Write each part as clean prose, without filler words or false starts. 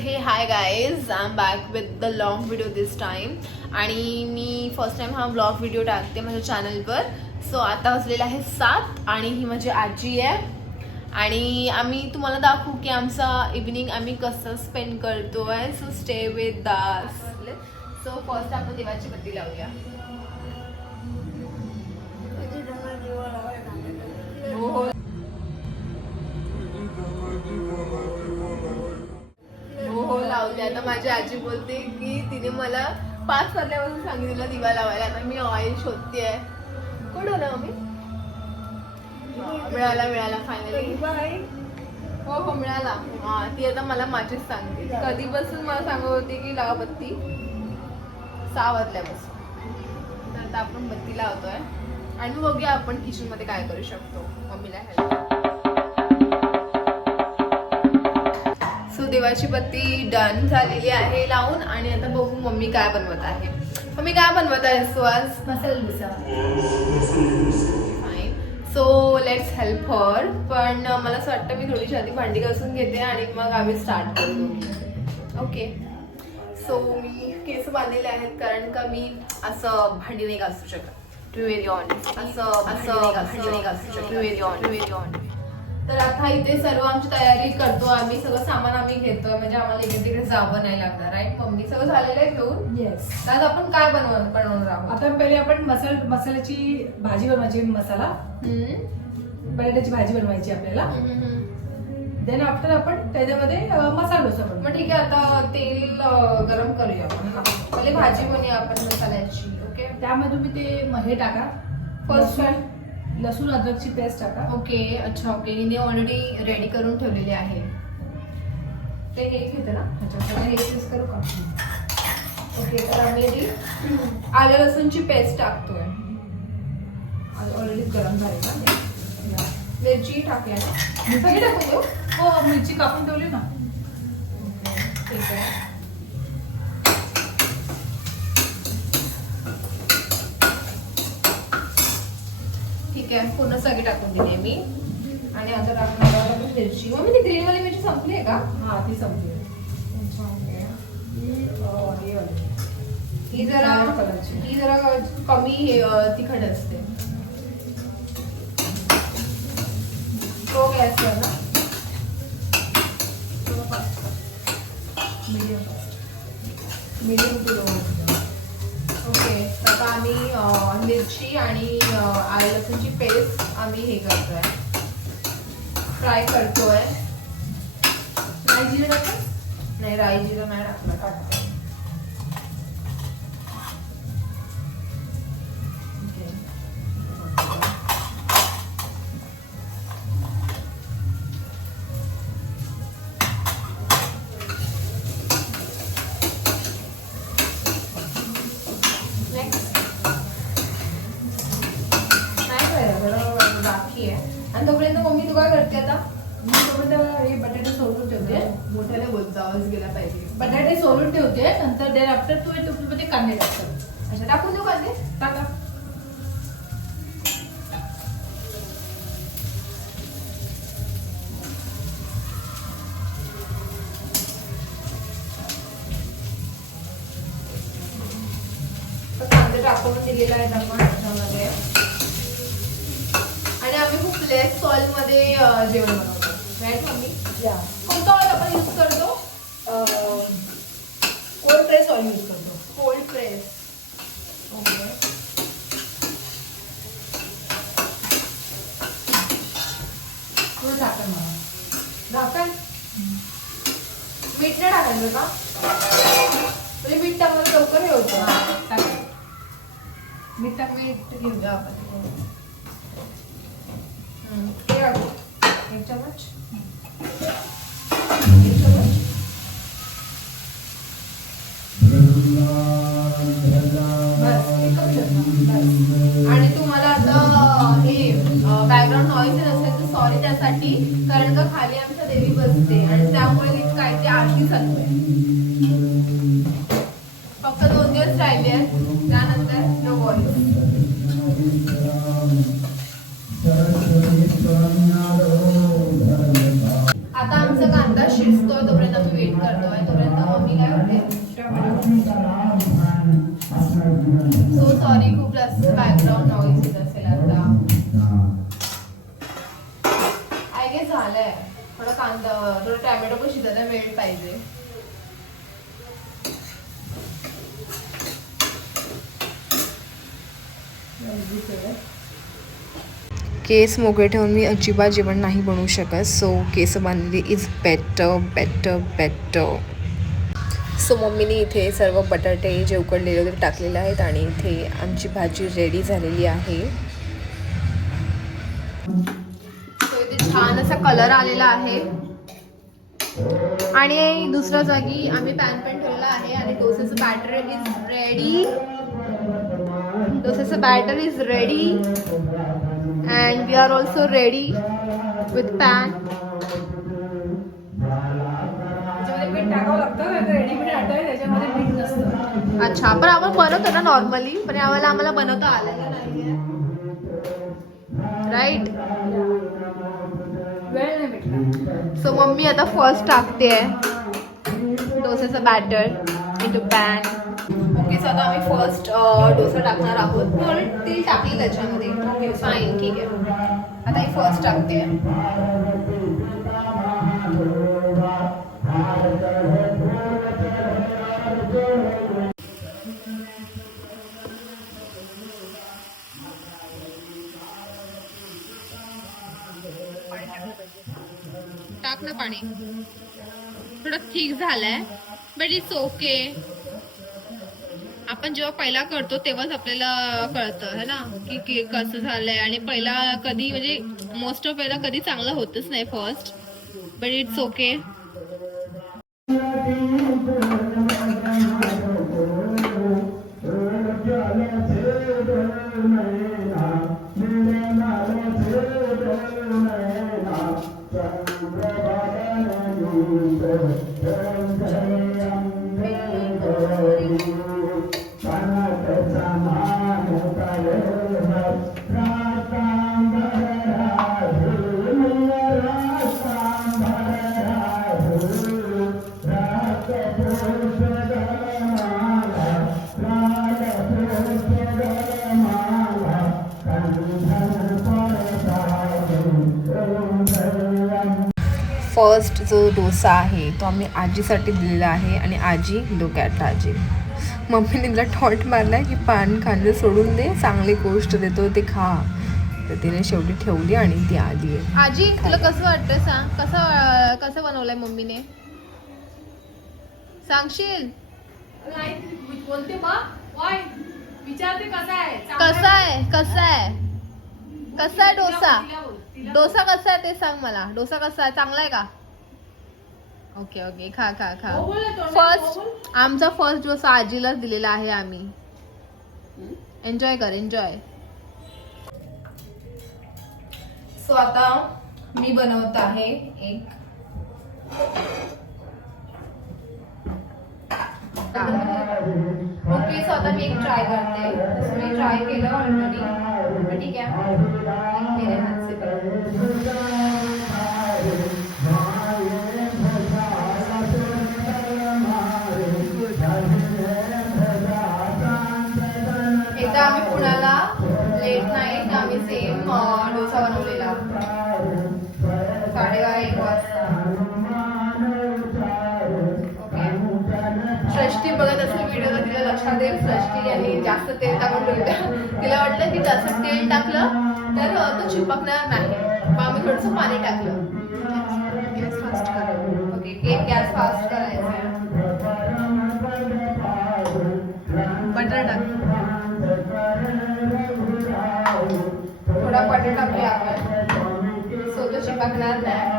हे hi guys, I am back with the long video this time. आणि मी first time हा blog video टाकते माझ्या चॅनलवर. सो आता वाजलेला आहे 7 आणि ही माझी आजी आहे आणि आम्ही तुम्हाला दाखवू की आमचा इव्हिनिंग आम्ही कसं स्पेंड करतो आहे. So stay with Das. So first आपण देवाची बत्ती लावूया. हो लावते. आता माझी आजी बोलते की तिने मला 5 वाजल्यापासून सांगितलं दिवा लावायला. आता मी ऑइल शोधते. कुठं ना मम्मी? मिळाला फायनली. हो मिळाला. ती आता मला माझीच सांगते. कधीपासून मला सांगत होती की लावा बत्ती 6 वाजल्यापासून. तर आता आपण बत्ती लावतोय आणि बघूया आपण किचन मध्ये काय करू शकतो मम्मीला हेल्प. सो देवाची बत्ती डन झालेली आहे लावून आणि आता बघू मम्मी काय बनवत आहे. मम्मी काय बनवत आहे सो आज? Masala dosa. Fine. So let's help her. पण मला असं वाटतं मी थोडीशी आधी भांडी घासून घेते आणि मग आम्ही स्टार्ट करू. ओके. सो मी केस बांधलेले आहेत कारण का मी असं भांडी नाही घासू शकत. To very honest. असं भांडी नाही घासू शकत. To very honest. तर आता इथे सर्व आमची तयारी करतो आम्ही. सगळं सामान आम्ही घेतोय म्हणजे आम्हाला इकडे तिकडे जावं नाही लागणार. Right mummy? सगळं झालेलं आहे घेऊन. येस. आज आपण काय बनवणार आहोत? आता पहिले आपण मसाल्याची भाजी बनवायची. मसाला बटाट्याची भाजी बनवायची आपल्याला. देन आफ्टर आपण त्याच्यामध्ये मसाला डोसा बनवू. मग ठीक आहे. आता तेल गरम करूया. पहिले भाजी बनवूया आपण मसाल्याची. ओके. त्यामध्ये तुम्ही ते हे टाका. फर्स्ट लसूण अद्रकची पेस्ट टाका. ओके. अच्छा. ओके. हिने ऑलरेडी रेडी करून ठेवलेली आहे. ते हे घेते ना ह्याच्यामध्ये हे यूज करू का? ओके. तर आम्ही आलं लसूणची पेस्ट टाकतोय. ऑलरेडी गरम झाली ना. मिरची टाकूया ना. सगळी टाकून देऊ. हो मिरची कापून ठेवली ना. ठीक आहे. ठीक आहे. पूर्ण सगळी टाकून दिली मी आणि आता टाकणार मिरची. मग मी ती ग्रीन वाली मिरची संपली आहे का? हा ती संपली. ही जरा कमी तिखट असते. तो गॅसवर ना मीडियम टू लो. ओके. आता आम्ही मिरची आणि आलं लसूणची पेस्ट आम्ही हे करतोय, फ्राय करतोय. राई जिरे टाका. नाही राई जिरं नाही टाकलं. आणि तोपर्यंत मम्मी तू काय करते आता? मी तोपर्यंत हे बटाटे सोलून ठेवते. मोठ्याने बोलतो, आवाज गेला पाहिजे. बटाटे सोलून ठेवते. नंतर देन आफ्टर तुम्ही कांदे टाकतात. अच्छा. टाकून देऊ कांदे? टाका. कांदे टाकून दिलेला आहे आपण त्याच्यामध्ये. आणि आम्ही खूप लेस सॉल्ट मध्ये जेवण बनवतो. Right mummy? या कोणता ऑइल आपण यूज करतो? कोल्ड प्रेस ऑइल यूज करतो. Cold press. ओके. थोडं झाकण मारा. झाकण. मीठ नाही टाकायचं का? म्हणजे मीठ टाकलं लवकर हे होतं. टाका. मीठ घेऊया आपण. हे टाकू. 1 चमच. 1 चमच. बस हे कमी बस. आणि तुम्हाला आता हे बॅकग्राऊंड नॉईज असेल तर सॉरी त्यासाठी. कारण का खाली आमच्या देवी बसते आणि त्यामुळे काय ते आरती चालू आहे. फक्त 2 दिवस राहिले आहेत. त्यानंतर नो व्हॉइस. आता आमचा कांदा शिजतोय तोपर्यंत आम्ही वेट करतोय. सो सॉरी, खूप जास्त बॅकग्राऊंड नॉईज येत असेल आता. आय गेस झालंय. थोडं कांदा, थोडं टॅमॅटो पण शिजायला वेळ पाहिजे. केस मोकळे ठेवून मी अजिबात जेवण नाही बनवू शकत. सो केस बांधलेली is better better better. So मम्मीने इथे सर्व बटाटे जे उकडलेले होते टाकलेले आहेत आणि इथे आमची भाजी रेडी झालेली आहे. सो इथे छान असा कलर आलेला आहे आणि दुसऱ्या जागी आम्ही पॅन ठेवलेला आहे आणि डोसेचं बॅटर इज रेडी. डोसेचं batter is ready and we are also ready with pan. मीठ टाकावं लागतं, रेडीमेड आटा आहे त्याच्यामध्ये मीठ नसतं. अच्छा, पण आपण बनवतो ना नॉर्मली, पण यावेळेला आम्हाला बनवता आलेलं नाहीये, राईट? वेळ नाही भेटला. सो मम्मी आता फर्स्ट टाकते डोसेचं batter into pan. Okay, so आता आम्ही फर्स्ट डोसा टाकणार आहोत. थोडं तेल टाकली त्याच्यामध्ये. ओके फाईन, ठीक आहे. आता ही फर्स्ट टाकते. टाक ना पाणी. थोडं थिक झालंय बट इट्स ओके. आपण जेव्हा पहिला करतो तेव्हाच आपल्याला कळतं है ना की कसं झालंय. आणि पहिला कधी म्हणजे मोस्ट ऑफ पहिला कधी चांगलं होतच नाही first, but it's okay. First जो डोसा आहे तो आम्ही आजीसाठी दिलेला आहे आणि आजी डोक्यात आजी. मम्मीने तिला टॉन्ट मारलाय की पान खांदे सोडून दे, चांगली गोष्ट देतो ते खा. तर तिने शेवटी ठेवली आणि ती आली आहे. आजी तुला कसं वाटतं सांग, कसं बनवलंय मम्मीने, सांगशील? बोलते विचारते कसा आहे, कसा आहे डोसा. डोसा कसा आहे ते सांग मला. डोसा कसा आहे, चांगला आहे का? ओके ओके, खा खा खा. फर्स्ट आमचा फर्स्ट डोसा आजीलाच दिलेला आहे आम्ही. एन्जॉय कर, एन्जॉय. सो आता मी बनवत आहे एक ओके. सो आता मी एक ट्राय करते. जसं मी ट्राय केलं ऑलरेडी, ठीक आहे. मेरे हाथ से एकदा आम्ही पुण्याला लेट नाईट आम्ही सेम डोसा बनवलेला 1:30 वाजता. सृष्टी बघत असेल व्हिडिओ तर तिला लक्षात येईल. सृष्टी यांनी जास्त तेल टाकून ठेवलं. तिला वाटलं की जास्त तेल टाकलं तर तो चिपकणार नाही, मग आम्ही थोडंसं पाणी टाकलं. गॅस फास्ट करायचं. ओके, गॅस फास्ट करायचा. बटर टाक, थोडा बटर टाकूया आपण, सो तो चिपकणार नाही.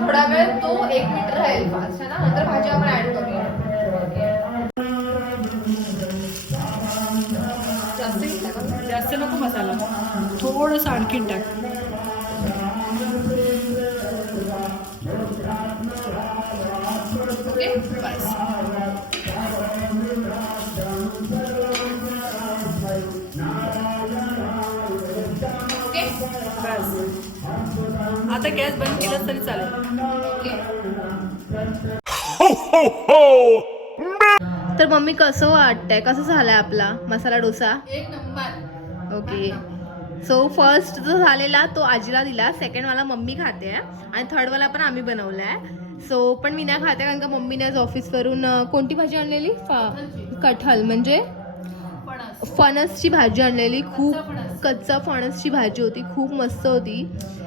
थोडा वेळ तो 1 मिनिट राहील फास्ट है ना, नंतर भाजी आपण ऍड करूया. जास्त नको मसाला, थोडंसं आणखीन टाक. ओके बस. आता गॅस बंद केलं तरी चालेल. तर मम्मी कसं वाटतंय, कसं झालंय आपला मसाला डोसा? एक नंबर. ओके. सो फर्स्ट जो झालेला तो आजीला दिला, सेकंड वाला मम्मी खाते आणि थर्ड वाला पण आम्ही बनवलाय. सो पण मी नाही खाते कारण का मम्मीने आज ऑफिसवरून कोणती भाजी आणलेली? कटहल म्हणजे फणसची भाजी आणलेली. खूप कच्चा फणसची भाजी होती, खूप मस्त होती.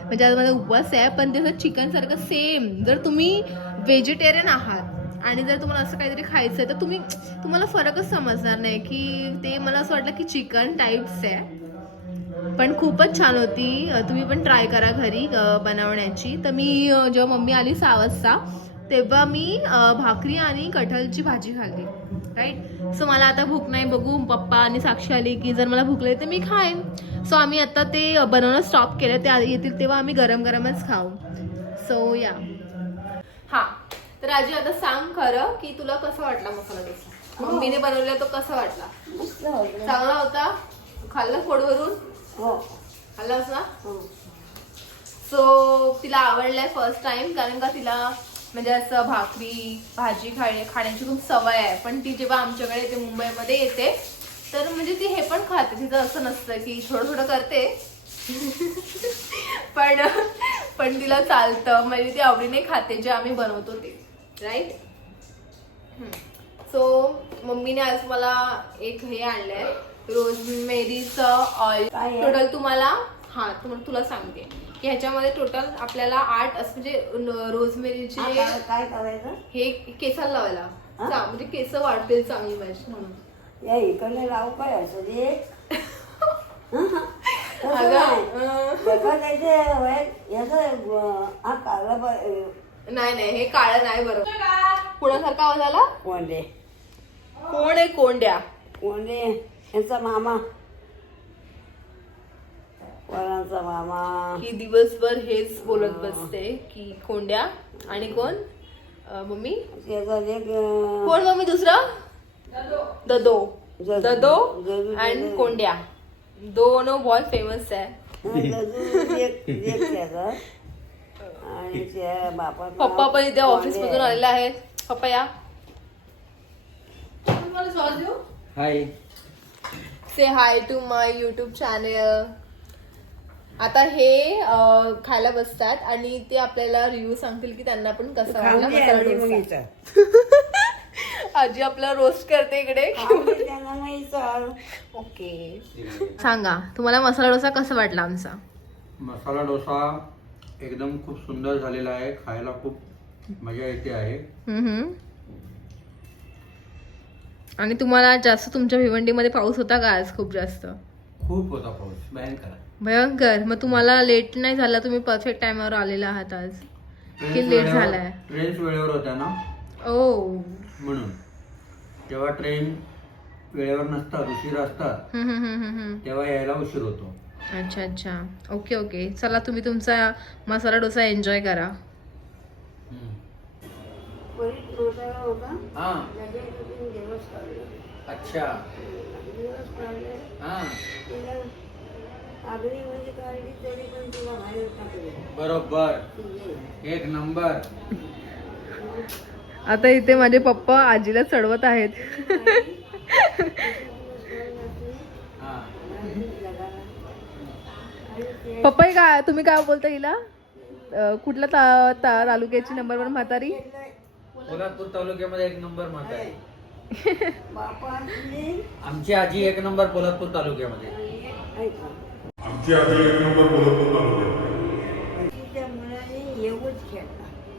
म्हणजे आज माझा उपवास आहे, पण तसं चिकन सारखं सेम. जर तुम्ही व्हेजिटेरियन आहात आणि जर तुम्हाला असं काहीतरी खायचं आहे तर तुम्हाला फरकच समजणार नाही की ते, मला असं वाटलं की चिकन टाईप्स आहे. पण खूपच छान होती. तुम्ही पण ट्राय करा घरी बनवण्याची. तर मी जेव्हा मम्मी आली 6 वाजता तेव्हा मी भाकरी आणि कटहलची भाजी खाल्ली. राईट. सो मला आता भूक नाही. बघू पप्पा आणि साक्षी आली की जर मला भूक लागली तर मी खाईन. सो आम्ही आता ते बनवणं स्टॉप केलं. ते येतील तेव्हा आम्ही गरम गरमच खाऊ. सो या. हा तर आजी आता सांग खरं की तुला कसा वाटला मसाला डोसा? मम्मीने बनवला तो कसा वाटला? चांगला होता? खाल्ला पोटभरून? खाल्लास ना? सो तिला आवडलाय फर्स्ट टाइम, कारण का तिला म्हणजे असं भाकरी भाजी खाण्याची खूप सवय आहे. पण ती जेव्हा आमच्याकडे येते मुंबईमध्ये येते तर म्हणजे ती हे पण खाते. तिचं असं नसतं की थोडं थोडं करते पण तिला चालतं. म्हणजे ती आवडीने खाते जे आम्ही बनवतो ते. राईट. सो मम्मीने आज मला एक हे आणलंय, रोजमेरीचं ऑइल. टोटल तुम्हाला तुला सांगते की ह्याच्यामध्ये टोटल आपल्याला 8 असं म्हणजे रोजमेरीचे काय करायचं हे केसाला लावायला, म्हणजे केस वाढतील चांगली माझी म्हणून. या इकडे लावू काय असं ते नाही हे काळं नाही. बरोबर. कुणासारखा आवाज आला? कोंडे. कोण आहे कोंड्या? कोंडे यांचा मामा, वरांचा मामा. ही दिवसभर हेच बोलत बसते की कोंड्या. आणि कोण मम्मी? कोण मम्मी? दुसरा ददो अँड कोंड्या. दोनों बहुत फेमस है. आणि त्या बापा पप्पा पण इथे ऑफिस मधून आलेले आहेत. पप्पा या. हाय. से हाय टू माय युट्यूब चॅनल. आता हे खायला बसतात आणि ते आपल्याला रिव्ह्यू सांगतील की त्यांना पण कसं वाटलं मसाला डोसा. आजी आपला रोस्ट करते इकडे. ओके. सांगा तुम्हाला मसाला डोसा कसा वाटला आमचा? मसाला डोसा एकदम खूप सुंदर झालेला आहे. खायला खूप मजा येते आहे. आणि तुम्हाला जास्त तुमच्या भिवंडीमध्ये पाऊस होता का आज? खूप जास्त? खूप होता पाऊस, भयंकर. मग तुम्हाला लेट नाही झाला? तुम्ही परफेक्ट टाइमवर आलेला आहात आज की लेट झालाय? ट्रेन्स वेळेवर होत्या ना, ओ म्हणून. जेव्हा ट्रेन वेळेवर नसतात, उशीर असतात, तेव्हा यायला उशीर होतो. अच्छा. ओके. चला तुम्ही तुमचा मसाला डोसा एन्जॉय करा. हा. अच्छा. हा. बरोबर. एक नंबर. आता इथे माझे पप्पा आजीला चढवत आहेत. पप्पा काय तुम्ही काय बोलता हिला? कुठल्या तालुक्याची नंबर 1 म्हातारी? पोलादपूर तालुक्यामध्ये 1 नंबर म्हातारी. आमची आजी 1 नंबर पोलादपूर तालुक्यामध्ये.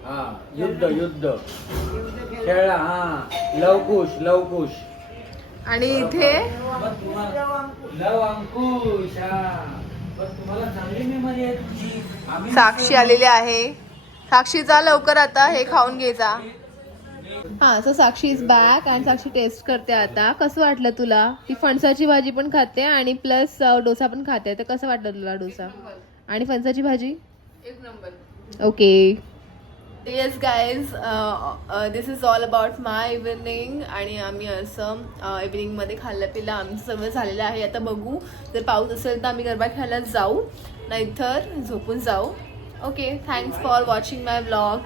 हा. युद्ध खेळला. हा. लवकुश. आणि इथे लव अंकुश. तुम्हाला चांगली मेमरी आहे तुमची. साक्षी आलेली आहे. साक्षीचा लवकर आता हे खाऊन घ्यायचा. हा. So Sakshi is back and Sakshi taste करते आता. कसं वाटलं तुला? ती फणसाची भाजी पण खाते आणि प्लस डोसा पण खाते. तर कसं वाटलं तुला डोसा आणि फणसाची भाजी? 1 number. Okay. Yes guys, this is all about my evening. आणि आम्ही असं इव्हनिंगमध्ये खाल्लं पिलं आमचं सगळं झालेलं आहे. आता बघू, जर पाऊस असेल तर आम्ही गरबा खेळायला जाऊ, नाहीतर झोपून जाऊ. Okay, thanks for watching my vlog.